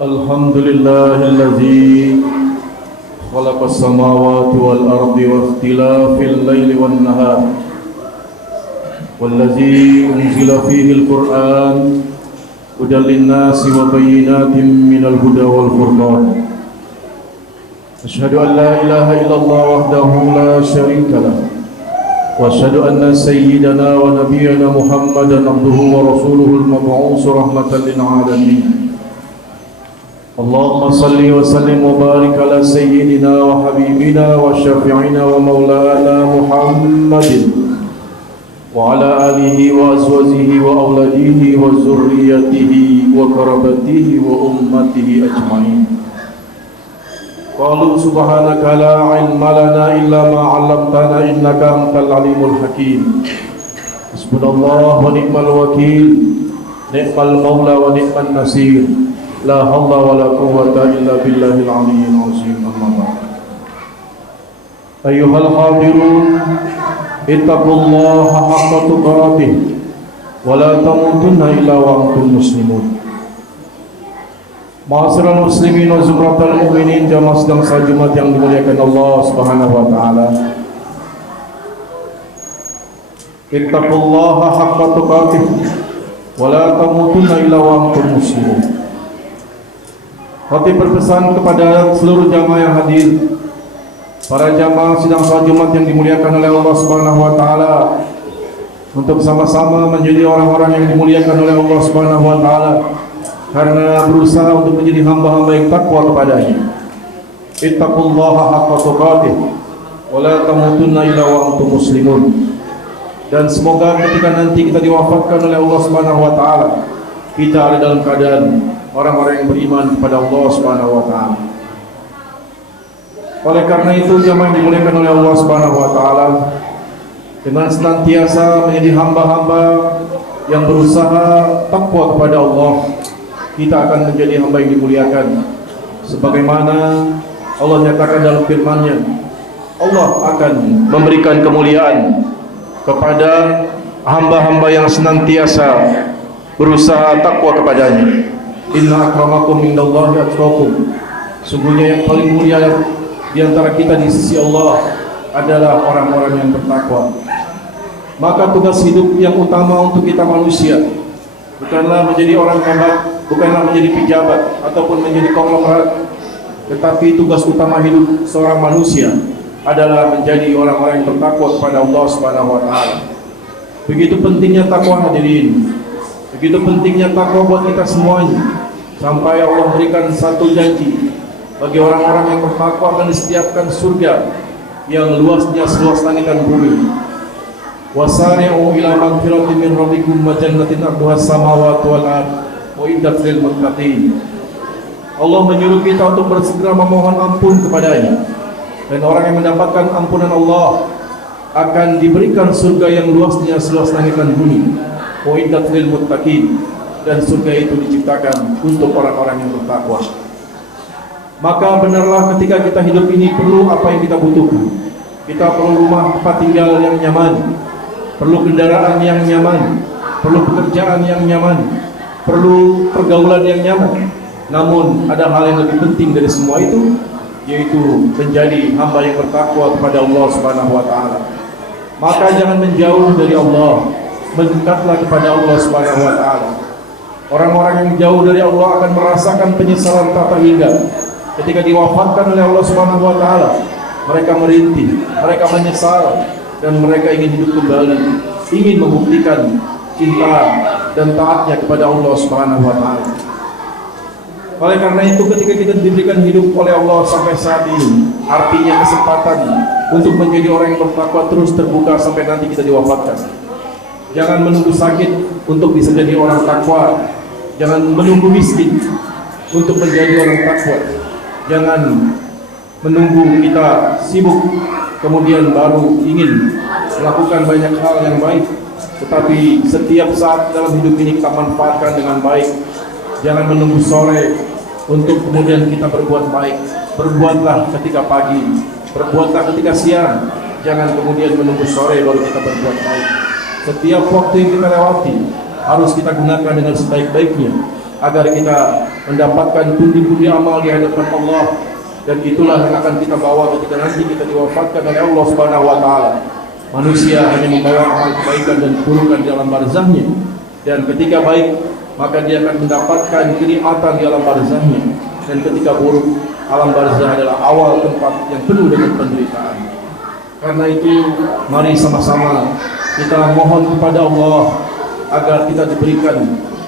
Alhamdulillahilladzi khalaqas samawati wal ardi wa ikhtilafil laili wan nahar walladzi unzila fihil Qur'an hudan linnasi wa bayyinatin minal huda wal furqan. Asyhadu an la ilaha illallah wahdahu la syarika lah wa asyhadu anna sayyidana wa nabiyyana Muhammadan abduhu wa rasuluhul mab'uts rahmatan lil alamin. Allahumma salli wa sallim wa barik ala sayyidina wa habibina wa syafi'ina wa maulana Muhammadin wa ala alihi wa azwajihi wa auladihi wa zurriyatihi wa karabatihi wa ummatihi ajma'in. Qalu subhanaka la ilma lana illa ma 'allamtana innaka antal alimul hakim. Hasbunallahu wa ni'mal wakil, ni'mal maula wa ni'man nasir. La haula wa la quwwata illa billahil aliyyil azim. Amma ba'd. Ayyuhal hadirun, ittaqullaha haqqa tuqatih wa la tamutunna illa wa antum muslimun. Ma'asyiral muslimin wa zumratal mu'minin, jamaah sedang salat Jumat yang dimuliakan Allah Subhanahu wa taala. Ittaqullaha haqqa tuqatih wa la tamutunna illa wa antum muslimun. Khatib berpesan kepada seluruh jamaah yang hadir, para jamaah sidang salat Jumat yang dimuliakan oleh Allah Subhanahu wa taala, untuk sama-sama menjadi orang-orang yang dimuliakan oleh Allah Subhanahu wa taala karena berusaha untuk menjadi hamba-hamba yang takwa kepadanya. Ittaqullaha haqqa tuqatih wa la tamutunna illa wa antum muslimun. Dan semoga ketika nanti kita diwafatkan oleh Allah Subhanahu wa taala, kita ada dalam keadaan orang-orang yang beriman kepada Allah Subhanahu wa taala. Oleh karena itu, jamaah yang dimuliakan oleh Allah Subhanahu wa taala, dengan senantiasa menjadi hamba-hamba yang berusaha takwa kepada Allah, kita akan menjadi hamba yang dimuliakan. Sebagaimana Allah nyatakan dalam firman-Nya, Allah akan memberikan kemuliaan kepada hamba-hamba yang senantiasa berusaha takwa kepadanya. Inna akramakum indallahi atqakum. Sungguhnya yang paling mulia di antara kita di sisi Allah adalah orang-orang yang bertakwa. Maka tugas hidup yang utama untuk kita manusia bukanlah menjadi orang hebat, bukanlah menjadi pejabat ataupun menjadi konglomerat, tetapi tugas utama hidup seorang manusia adalah menjadi orang-orang yang bertakwa kepada Allah Subhanahu wa taala. Begitu pentingnya takwa, hadirin. Begitu pentingnya takwa buat kita semuanya, sampai Allah berikan satu janji bagi orang-orang yang bertakwa akan disediakan surga yang luasnya seluas langit dan bumi. Wasari'u ila magfiratin min rabbikum wa jannatin 'arduhas samawati wal ardh uiddat lil muttaqin. Allah menyuruh kita untuk bersegera memohon ampun kepadanya, dan orang yang mendapatkan ampunan Allah akan diberikan surga yang luasnya seluas langit dan bumi. Uiddat lil muttaqin, dan surga itu diciptakan untuk orang-orang yang bertakwa. Maka benarlah ketika kita hidup ini perlu apa yang kita butuhkan. Kita perlu rumah tempat tinggal yang nyaman, perlu kendaraan yang nyaman, perlu pekerjaan yang nyaman, perlu pergaulan yang nyaman. Namun ada hal yang lebih penting dari semua itu, yaitu menjadi hamba yang bertakwa kepada Allah Subhanahu wa taala. Maka jangan menjauh dari Allah, mendekatlah kepada Allah Subhanahu wa taala. Orang-orang yang jauh dari Allah akan merasakan penyesalan tak terhingga ketika diwafatkan oleh Allah Subhanahu wa taala. Mereka merintih, mereka menyesal, dan mereka ingin hidup kembali, ingin membuktikan cinta dan taatnya kepada Allah Subhanahu wa taala. Oleh karena itu, ketika kita diberikan hidup oleh Allah sampai saat ini, artinya kesempatan untuk menjadi orang yang bertakwa terus terbuka sampai nanti kita diwafatkan. Jangan menunggu sakit untuk bisa jadi orang takwa. Jangan menunggu miskin untuk menjadi orang takwa. Jangan menunggu kita sibuk kemudian baru ingin melakukan banyak hal yang baik, tetapi setiap saat dalam hidup ini kita manfaatkan dengan baik. Jangan menunggu sore untuk kemudian kita berbuat baik. Berbuatlah ketika pagi, berbuatlah ketika siang. Jangan kemudian menunggu sore baru kita berbuat baik. Setiap waktu yang kita lewati harus kita gunakan dengan sebaik-baiknya. agar kita mendapatkan pundi-pundi amal di hadapan Allah, dan itulah yang akan kita bawa ketika nanti kita diwafatkan oleh Allah Subhanahu wa taala. Manusia hanya membawa amal kebaikan dan keburukan di alam barzahnya, dan ketika baik maka dia akan mendapatkan kenikmatan di alam barzahnya, dan ketika buruk, alam barzah adalah awal tempat yang penuh dengan penderitaan. Karena itu mari sama-sama kita mohon kepada Allah agar kita diberikan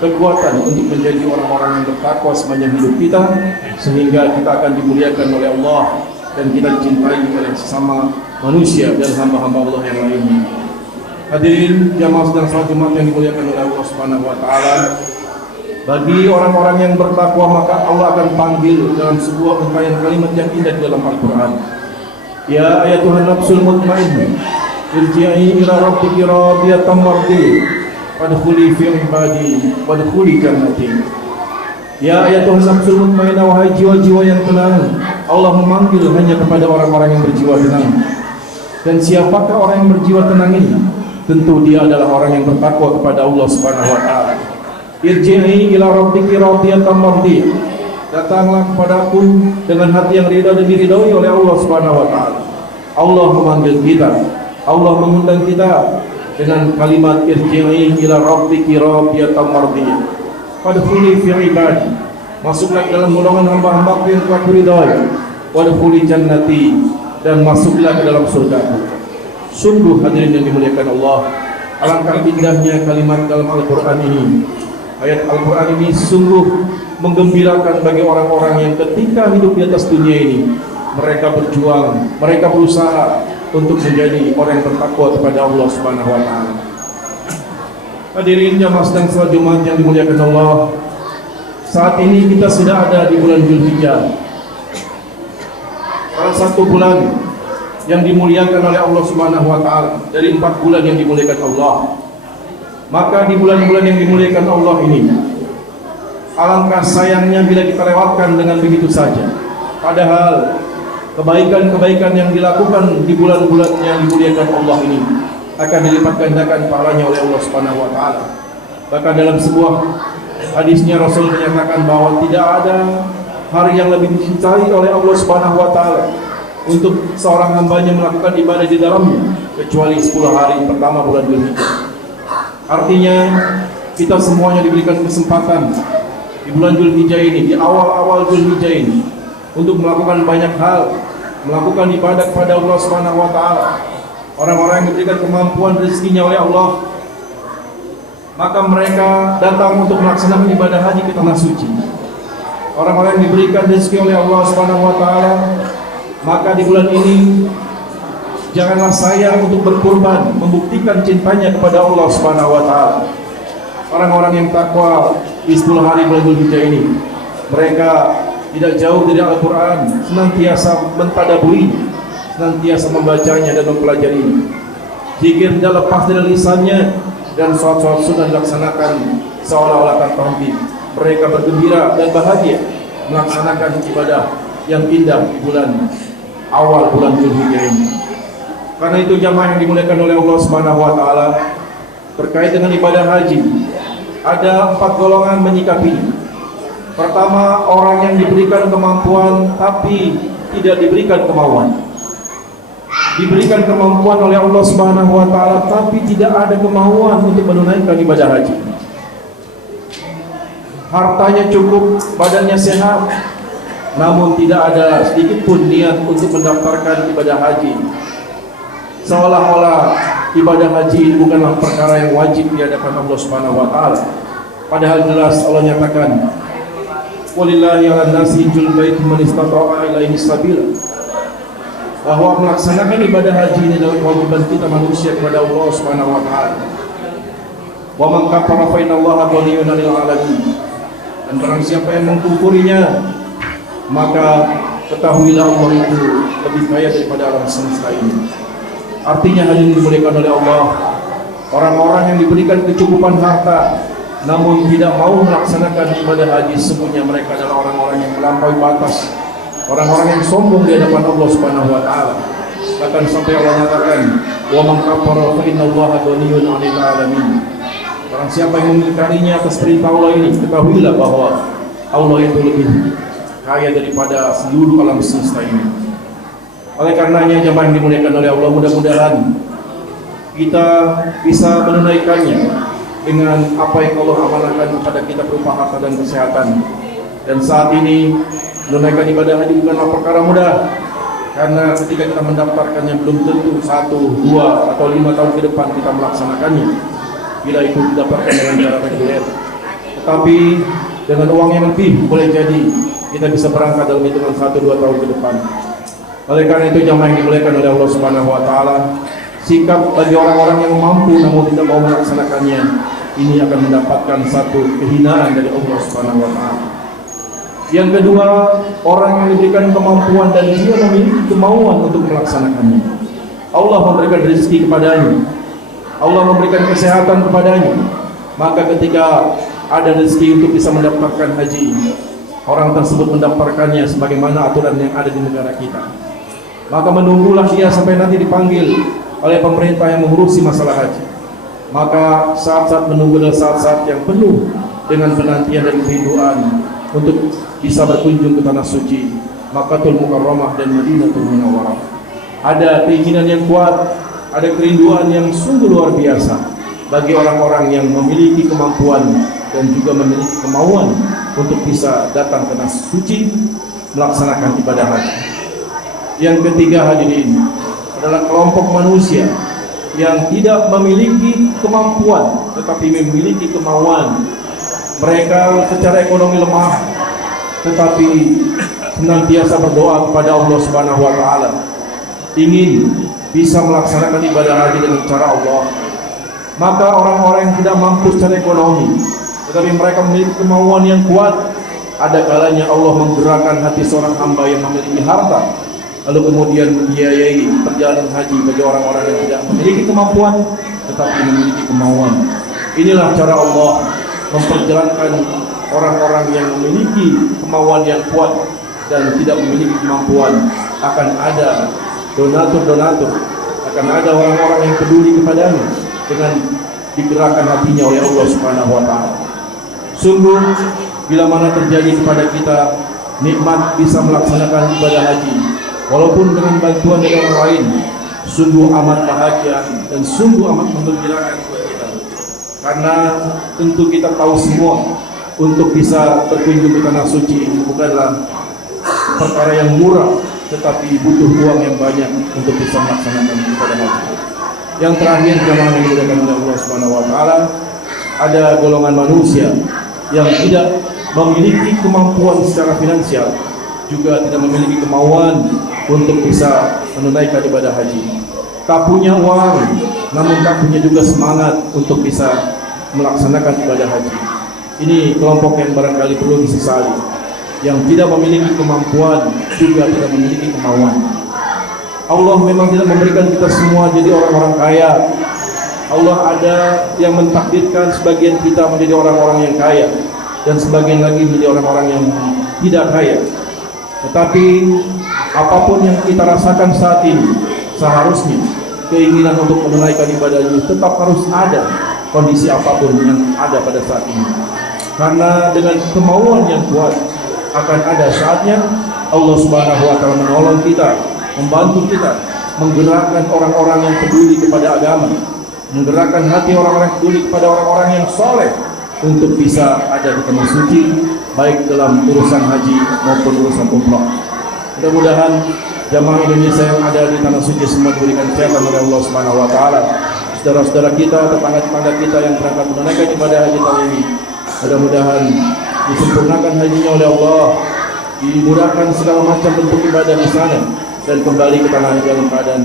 kekuatan untuk menjadi orang-orang yang bertakwa sepanjang hidup kita, sehingga kita akan dimuliakan oleh Allah dan kita dicintai oleh sesama manusia dan hamba-hamba Allah yang lainnya. Hadirin jamaah sedang salat Jumat yang dimuliakan oleh Allah Subhanahu wa taala, bagi orang-orang yang bertakwa maka Allah akan panggil dalam sebuah ungkapan kalimat yang indah di dalam Al-Qur'an. Ya ayatuhan nafsul mutmainnah, irji'i ila rabbiki radiyatan mardiyah, wadkhuli fi ibadi wadkhuli jannati. Ya ayatuhan nafsul mutmainnah, wahai jiwa-jiwa yang tenang, Allah memanggil hanya kepada orang-orang yang berjiwa tenang. Dan siapakah orang yang berjiwa tenang ini? Tentu dia adalah orang yang bertakwa kepada Allah Subhanahu wa taala. Irji'i ila rabbiki radiyatan mardiyah, datanglah kepadaku dengan hati yang ridha dan diridhoi oleh Allah Subhanahu wa taala. Allah memanggil kita, Allah mengundang kita dengan kalimat irji'i ila rabbiki radiyatan mardiyah, fadkhuli fi ibadi, masuklah dalam golongan hamba-hamba yang aku ridhoi, wadkhuli jannati, dan masuklah ke dalam surgaku. Sungguh hadirin yang dimuliakan Allah, alangkah indahnya kalimat dalam Al-Quran ini. Ayat Al-Quran ini sungguh menggembirakan bagi orang-orang yang ketika hidup di atas dunia ini mereka berjuang, mereka berusaha untuk menjadi orang yang bertakwa kepada Allah Subhanahu wa taala. Hadirin jamaah sedang salat Jumat yang dimuliakan Allah, saat ini kita sudah ada di bulan Dzulhijjah, salah satu bulan yang dimuliakan oleh Allah Subhanahu wa taala dari 4 bulan yang dimuliakan Allah. Maka di bulan-bulan yang dimuliakan Allah ini, alangkah sayangnya bila kita lewatkan dengan begitu saja. Padahal kebaikan-kebaikan yang dilakukan di bulan-bulan yang dimuliakan Allah ini akan dilipat gandakan pahalanya oleh Allah Subhanahu wa taala. Bahkan dalam sebuah hadisnya Rasul menyatakan bahwa tidak ada hari yang lebih dicintai oleh Allah Subhanahu wa taala untuk seorang hambanya melakukan ibadah di dalamnya kecuali 10 hari pertama bulan Dzulhijjah. Artinya kita semuanya diberikan kesempatan di bulan Dzulhijjah ini, di awal-awal Dzulhijjah ini, untuk melakukan banyak hal, melakukan ibadah kepada Allah Subhanahu wa taala. Orang-orang yang diberikan kemampuan rezekinya oleh Allah, maka mereka datang untuk melaksanakan ibadah haji ke tanah suci. Orang-orang yang diberikan rezeki oleh Allah Subhanahu wa taala, maka di bulan ini janganlah sayang untuk berkorban, membuktikan cintanya kepada Allah Subhanahu wa taala. Orang-orang yang takwa di 10 hari bulan Dzulhijjah ini, mereka tidak jauh dari Al-Quran, senantiasa mentadaburi, senantiasa membacanya dan mempelajarinya. Zikir tidak lepas dari lisannya, dan sholat-sholat sunnah dilaksanakan seolah-olah tanpa henti. Mereka bergembira dan bahagia melaksanakan ibadah yang indah bulan awal bulan Dzulhijjah ini. Karena itu jamaah yang dimuliakan oleh Allah Subhanahu wa taala, terkait dengan ibadah haji ada 4 golongan menyikapinya. Pertama, orang yang diberikan kemampuan tapi tidak diberikan kemauan. Diberikan kemampuan oleh Allah Subhanahu wa taala tapi tidak ada kemauan untuk menunaikan ibadah haji. Hartanya cukup, badannya sehat, namun tidak ada sedikit pun niat untuk mendaftarkan ibadah haji. Seolah-olah ibadah haji bukanlah perkara yang wajib di hadapan Allah Subhanahu wa taala. Padahal jelas Allah nyatakan, walillahi 'alan nasi hajjul baiti man istata'a ilaihi sabila, bahwa melaksanakan ibadah haji ini adalah kewajiban kita manusia kepada Allah Subhanahu wa taala. Wa man kafara fa innallaha ghaniyyun 'anil 'alamin. Dan barang siapa yang mengkufurinya, maka ketahuilah Allah itu lebih kaya daripada alam semesta ini. Artinya hadirin dimuliakan oleh Allah, orang-orang yang diberikan kecukupan harta namun tidak mau melaksanakan ibadah haji, sesungguhnya mereka adalah orang-orang yang melampaui batas, orang-orang yang sombong di hadapan Allah Subhanahu wa taala. Bahkan sampai Allah nyatakan, wa man kafara fa innallaha ghaniyyun 'anil 'alamin. Barang siapa yang mengingkarinya atas perintah Allah ini, ketahuilah bahwa Allah itu lebih kaya daripada seluruh alam semesta ini. Oleh karenanya jemaah yang dimuliakan oleh Allah, mudah-mudahan kita bisa menunaikannya dengan apa yang Allah amanahkan kepada kita berupa harta dan kesehatan. Dan saat ini menunaikan ibadah haji bukanlah perkara mudah, karena ketika kita mendaftarkannya belum tentu 1, 2, atau 5 tahun ke depan kita melaksanakannya bila itu didapatkan dengan cara reguler. Tetapi dengan uang yang lebih boleh jadi kita bisa berangkat dalam hitungan 1-2 tahun ke depan. Oleh karena itu jamaah yang dimuliakan oleh Allah Subhanahu wa taala, sikap bagi orang-orang yang mampu namun tidak mau melaksanakannya ini akan mendapatkan satu kehinaan dari Allah Subhanahu wa taala. Yang kedua, orang yang diberikan kemampuan dan dia memiliki kemauan untuk melaksanakannya, Allah memberikan rezeki kepadanya, Allah memberikan kesehatan kepadanya, maka ketika ada rezeki untuk bisa mendaftarkan haji, orang tersebut mendaftarkannya sebagaimana aturan yang ada di negara kita. Maka menunggulah dia sampai nanti dipanggil oleh pemerintah yang mengurusi masalah haji. Maka saat-saat menunggu adalah saat-saat yang penuh dengan penantian dan kerinduan untuk bisa berkunjung ke tanah suci Makkatul Mukarramah dan Madinatul Munawwarah. Ada keinginan yang kuat, ada kerinduan yang sungguh luar biasa bagi orang-orang yang memiliki kemampuan dan juga memiliki kemauan untuk bisa datang ke tanah suci melaksanakan ibadah haji. Yang ketiga hadirin adalah kelompok manusia yang tidak memiliki kemampuan tetapi memiliki kemauan. Mereka secara ekonomi lemah tetapi senantiasa berdoa kepada Allah Subhanahu wa taala, ingin bisa melaksanakan ibadah haji dengan cara Allah. Maka orang-orang yang tidak mampu secara ekonomi tetapi mereka memiliki kemauan yang kuat, ada kalanya Allah menggerakkan hati seorang hamba yang memiliki harta lalu kemudian membiayai perjalanan haji bagi orang-orang yang tidak memiliki kemampuan tetapi memiliki kemauan. Inilah cara Allah memperjalankan orang-orang yang memiliki kemauan yang kuat dan tidak memiliki kemampuan. Akan ada donatur-donatur, akan ada orang-orang yang peduli kepadanya dengan digerakkan hatinya oleh Allah Subhanahu wa taala. Sungguh bila mana terjadi kepada kita nikmat bisa melaksanakan ibadah haji walaupun dengan bantuan dari orang lain, sungguh amat bahagia dan sungguh amat menggembirakan buat kita. Karena tentu kita tahu semua untuk bisa berkunjung ke tanah suci ini bukanlah perkara yang murah, tetapi butuh uang yang banyak untuk bisa melaksanakan ibadah haji. Yang terakhir jemaah yang dimuliakan oleh Allah Subhanahu wa taala, ada golongan manusia yang tidak memiliki kemampuan secara finansial, juga tidak memiliki kemauan untuk bisa menunaikan ibadah haji. Tak punya uang, namun tak punya juga semangat untuk bisa melaksanakan ibadah haji. Ini kelompok yang barangkali perlu disesali, yang tidak memiliki kemampuan juga tidak memiliki kemauan. Allah memang tidak memberikan kita semua jadi orang-orang kaya. Allah ada yang mentakdirkan sebagian kita menjadi orang-orang yang kaya dan sebagian lagi menjadi orang-orang yang tidak kaya. Tetapi apapun yang kita rasakan saat ini, seharusnya keinginan untuk menunaikan ibadah ini tetap harus ada, kondisi apapun yang ada pada saat ini. Karena dengan kemauan yang kuat akan ada saatnya Allah Subhanahu wa taala menolong kita, membantu kita, menggerakkan orang-orang yang peduli kepada agama, menggerakkan hati orang-orang yang peduli kepada orang-orang yang soleh untuk bisa ada di tanah suci, baik dalam urusan haji maupun urusan umrah. Mudah-mudahan jamaah Indonesia yang ada di tanah suci semua diberikan kesehatan oleh Allah Subhanahu wa taala. Saudara-saudara kita, tetangga-tetangga kita yang berangkat menunaikan ibadah haji tahun ini, mudah-mudahan disempurnakan hajinya oleh Allah, dimudahkan segala macam bentuk ibadah di sana dan kembali ke tanah air dalam keadaan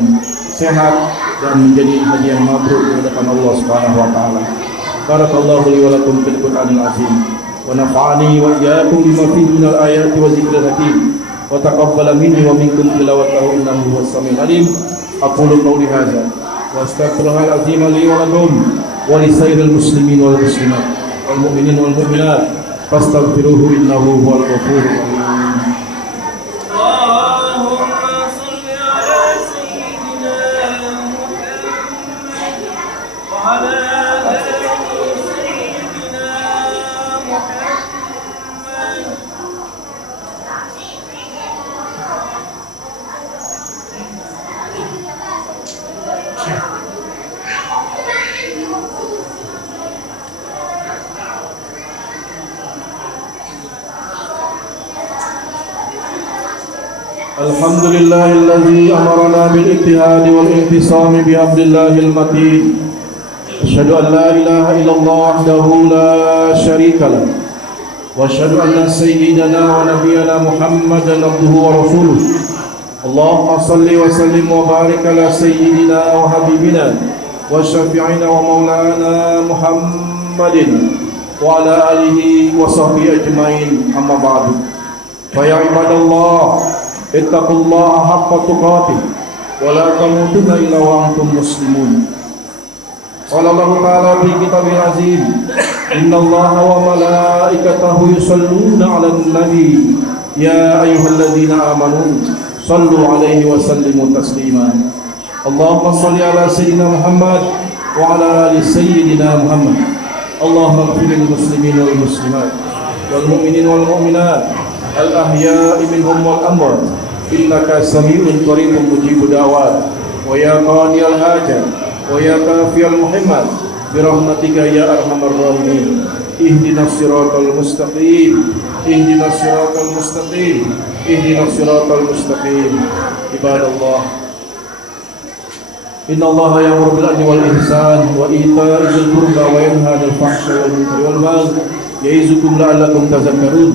sehat dan menjadi haji yang mabrur di hadapan Allah Subhanahu wa taala. Barakallahu li wa lakum fil Qur'anil azim wa nafa'ani wa iyyakum bima fihi minal ayati wa dzikril hakim wa taqabbala minni wa minkum tilawatahu innahu huwas samiul alim. Aqulu qawli hadza wa astaghfirullahal azim li wa lakum wa lisairil muslimin wal muslimat wal mu'minin wal mu'minat fastaghfiruhu innahu huwal ghafurur rahim. على آل الحمد لله الذي أمرنا بالاجتهاد والانتصام بحبل الله المتين. أشهد أن لا إله إلا الله وحده لا شريك له، وأشهد أن سيدنا ونبينا محمدا عبده ورسوله. اللهم صل وسلم وبارك على سيدنا وحبيبنا وشفيعنا ومولانا محمد وعلى آله وصحبه أجمعين. أما بعد، فيا عباد الله اتقوا الله حق تقاته ولا تموتن إلا وأنتم مسلمون. قال الله تعالى في كتابه العزيز: إن الله وملائكته يصلون على النبي يا أيها الذين آمنوا صلوا عليه وسلموا تسليما. اللهم صل على سيدنا محمد وعلى آل سيدنا محمد. اللهم اغفر للمسلمين والمسلمات والمؤمنين والمؤمنات الأحياء منهم والأموات إنك سميع قريب مجيب دعوات. ويا قاضي الحاجات ويا كافي المحمد برحمتك يا أرحم الراحمين. اهدنا الصراط المستقيم، اهدنا الصراط المستقيم، اهدنا الصراط المستقيم. عباد الله، إن الله يأمر بالعدل والإحسان وإيتاء ذي القربى وينهى عن الفحشاء والمنكر والبغي يعظكم لعلكم تذكرون.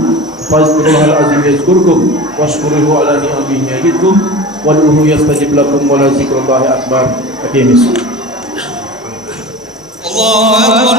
فاذكروا العظيم يذكركم واشكروه على نعمه يزدكم وادعوه يستجب لكم ولذكر الله أكبر. أقيموا الصلاة. الله أكبر.